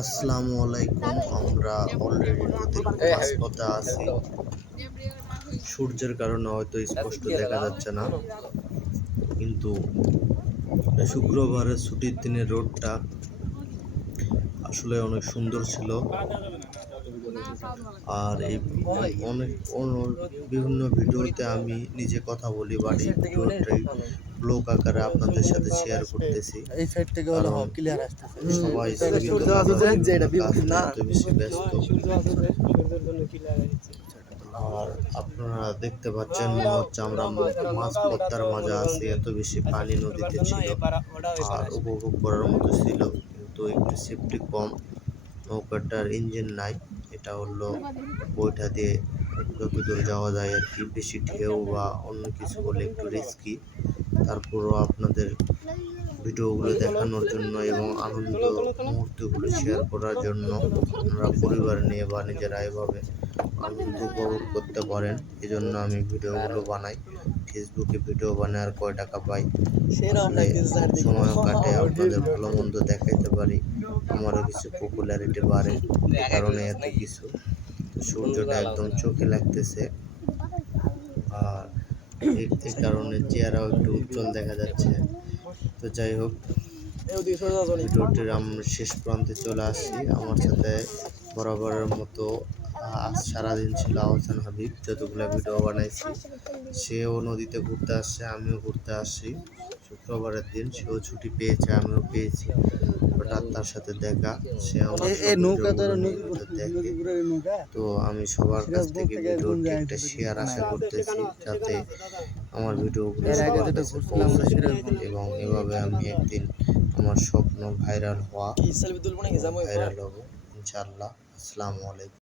আসসালামু আলাইকুম আমরা অলরেডি নদীর মাঝপথে আছি। সূর্যের কারণে হয়তো স্পষ্ট দেখা যাচ্ছে না। কিন্তু শুক্রবারের ছুটির দিনে রোডটা আসলে অনেক সুন্দর ছিল। আর এই অনেক বিভিন্ন ভিডিওতে আমি নিজে কথা বলি বাট এই ভিডিওটাই ব্লগ আকারে আপনাদের সাথে শেয়ার করতেছি। এই সাইড থেকে হলো ক্লিয়ার আসতেছে। সবাই সূর্য আছে যে- যে এটা না। বেশি ব্যস্ত। আর আপনারা দেখতে পাচ্ছেন মনে হচ্ছে আমরা মাছ পদ্মার মাঝে আছি এত বেশি পানি নদীতে ছিল। আর উপভোগ করার মতো ছিল কিন্তু একটু সেফটি কম নৌকাটার ইঞ্জিন নাই। এটা হলো বইটা দিয়ে যতদূর যাওয়া যায় আর কি, বেশি ঢেউ বা অন্য কিছু হলে একটু রিস্কি তারপরও আপনাদের ভিডিওগুলো দেখানোর জন্য এবং আনন্দ মুহূর্তগুলো শেয়ার করার জন্য আপনারা পরিবার নিয়ে বা নিজেরা এভাবে আনন্দ উপভোগ করতে পারেন। এই জন্য আমি ভিডিওগুলো বানাই। ফেসবুকে ভিডিও বানাই আর কয় টাকা পাই? সময় কাটে আপনাদের ভালো মন্দ দেখাইতে পারি। আমারও কিছু পপুলারিটি বাড়ে। কারণে এত কিছু সূর্যটা একদম চোখে লাগতেছে। আর এই কারণে চেহারাও একটু উজ্জ্বল দেখা যাচ্ছে। তো যাই হোক। ভিডিওটির আমরা শেষ প্রান্তে চলে আসি আমার সাথে বরাবরের মতো আজ সারাদিন ছিল আহসান হাবিব যতগুলো ভিডিও বানাইছি সেও নদীতে ঘুরতে আসছে আমিও ঘুরতে আসছি। শুক্রবারের দিন সেও ছুটি পেয়েছে আমিও পেয়েছি হঠাৎ তার সাথে দেখা সে তো আমি সবার কাছ থেকে থেকে ভিডিওটি একটা শেয়ার আশা করতেছি যাতে আমার ভিডিও এর আগে যেটা করছিলাম। এবং এভাবে আমি একদিন আমার স্বপ্ন ভাইরাল হওয়া ভাইরাল হব ইনশাআল্লাহ। আসসালামু আলাইকুম।